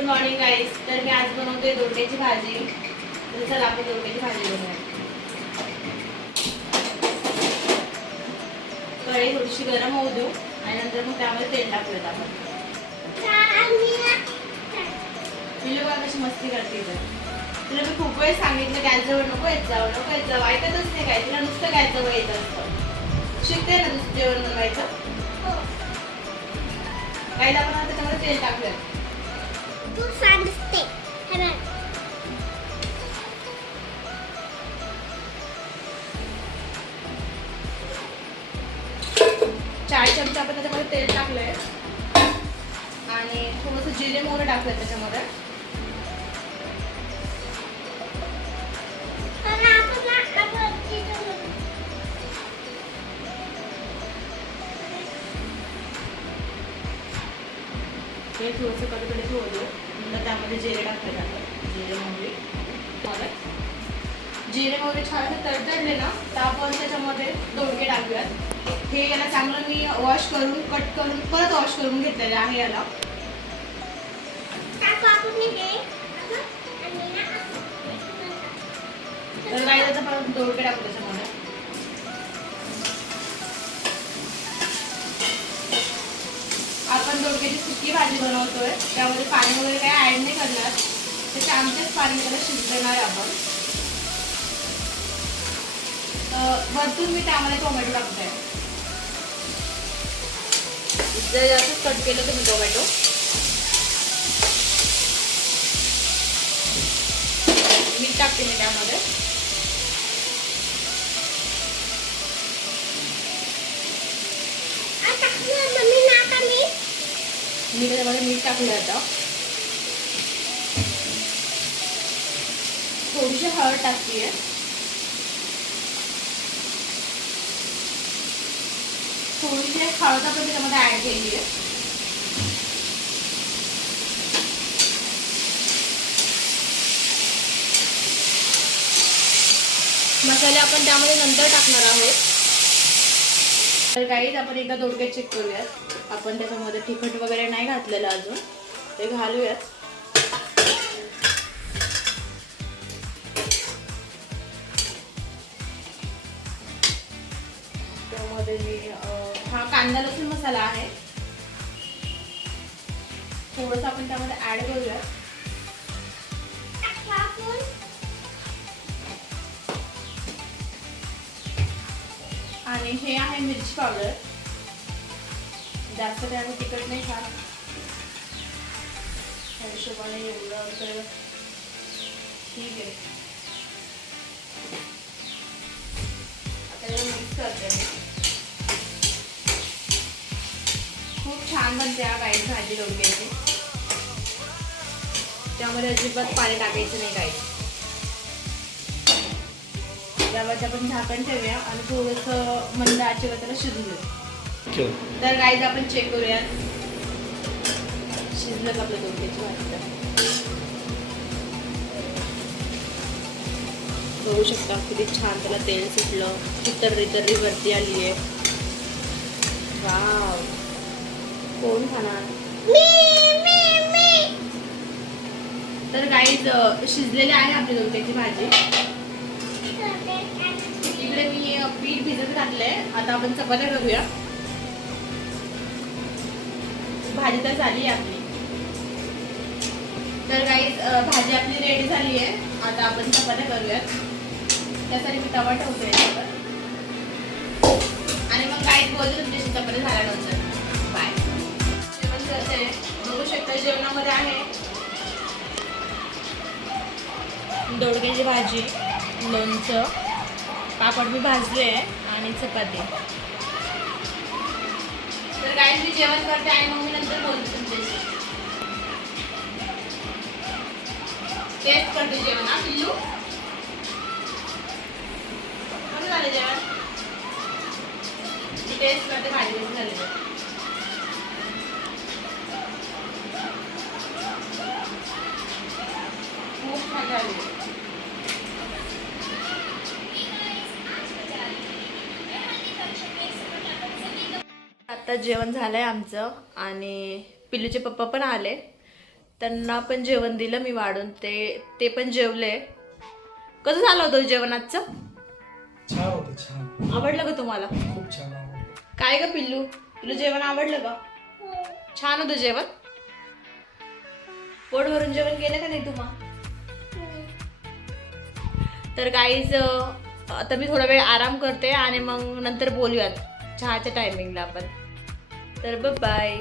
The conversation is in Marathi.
Good morning guys. तर मी आज बनवते दोडक्याची भाजी. तर चला आपण दोडक्याची भाजी बनवूया. कढई थोडीशी गरम होऊ देऊ आणि नंतर मग त्यामध्ये तेल टाकूयात आपण. पिल्लू बघा कशी मस्ती करते. तुला मी खूप वेळ सांगितलं गॅसजवळ नको येत जाऊ, नको येत जाऊ, ऐकतच नाही काय. तिला नुसतं गॅसजवळ येत असतं. शिकते ना नुसतं जेवण बनवायचं. काही आपण आता त्याच्यामध्ये तेल टाकूयात. तू सांगते 4 चमचे आपण त्याच्यामध्ये तेल टाकलंय आणि थोडंसं जिरे मोहरी टाकूया त्याच्यामध्ये. हे थोडंसं कडकडीत होऊ दे. नंतर त्यामध्ये जिरे टाकूया. जिरे मोहरी छान तडतडले ना तर आपण त्याच्यामध्ये दोडके टाकूयात. हे याला चांगलं मी वॉश करून कट करून परत वॉश करून घेतलेले आहे याला. तर काय त्याचा परत दोडके टाकू त्याच्यामध्ये. आपण दोडक्याची सुकी भाजी बनवतोय त्यामध्ये पाणी वगैरे काही ऍड नाही करणार. त्याच्या आमच्याच पाणी त्याला शिजवणार आहे आपण. वरतून मी त्यामध्ये टोमॅटो टाकते. जर जास्त कट केलं तुम्ही टोमॅटो. मीठ टाकते मी त्यामध्ये. मी त्याच्यामध्ये मीठ टाकलं आता. थोडीशी हळद टाकते. थोडीशी हळद आपण त्याच्यामध्ये ऍड केली आहे. मसाले आपण त्यामध्ये नंतर टाकणार आहोत. तर काहीच आपण एकदा दोडके चेक करूयात. आपण त्याच्यामध्ये तिखट वगैरे नाही घातलेलं अजून, ते घालूयात. त्यामध्ये मी हा कांदा लसूण मसाला आहे. थोडंसं आपण त्यामध्ये ऍड करूयात. आणि हे आहे मिरची पावडर. जास्त त्याने तिखट नाही खात. त्या हिशोबाने एवढं तर ठीक आहे. आता याला मिक्स करते मी. खूप छान बनते हा काही भाजी दोडक्याची. त्यामध्ये अजिबात पाणी टाकायचं नाही काही. त्यावरती आपण झाकण ठेवूया आणि थोडंसं मंद आचेवर त्याला शिजू देऊ. तर गाईज आपण चेक करूयात शिजलं का आपलं दोडक्याची भाजी. बघू शकता किती छान त्याला तेल सुटलं. तर्री वरती आली आहे. वाव, कोण खाणार. तर गाईज शिजलेली आहे आपली दोडक्याची भाजी. इकडे मी पीठ भिजत घातलंय. आता आपण चपात्या करूया. भाजी तर झाली आहे आपली. तर गाईज भाजी आपली रेडी झाली आहे. आता आपण चपात्या करूयात. त्यासाठी मी तवा ठेवतोय याच्यावर. आणि मग गाईज बोलते तुमच्याशी चपात्या झाल्यानंतर. बाय. जेवण करते. बघू शकता जेवणामध्ये आहे दोडक्याची भाजी, लोणचं, पापड मी भाजले आणि चपाती. तर गाईज मी जेवण करते आणि मग मी नंतर बोलते तुमच्याशी. टेस्ट करते जेवण. हा पिल्लू कसं झालं जेवण. टेस्ट करते भाजी कशी झाली. खूप मजा आली. आता जेवण झालंय आमचं आणि पिल्लूचे पप्पा पण आले. त्यांना पण जेवण दिलं मी वाढून, ते पण जेवले. कसं झालं होतं जेवण आजचं? छान होतं, छान. आवडलं का तुम्हाला? खूप छान आवडलं. काय ग पिल्लू, तुला जेवण आवडलं का? छान होतं जेवण. पोट भरून जेवण केलं का नाही तुम्हा? तर गाईज आता मी थोडा वेळ आराम करते आणि मग नंतर बोलूयात चहाच्या टायमिंगला आपण. तर बाय.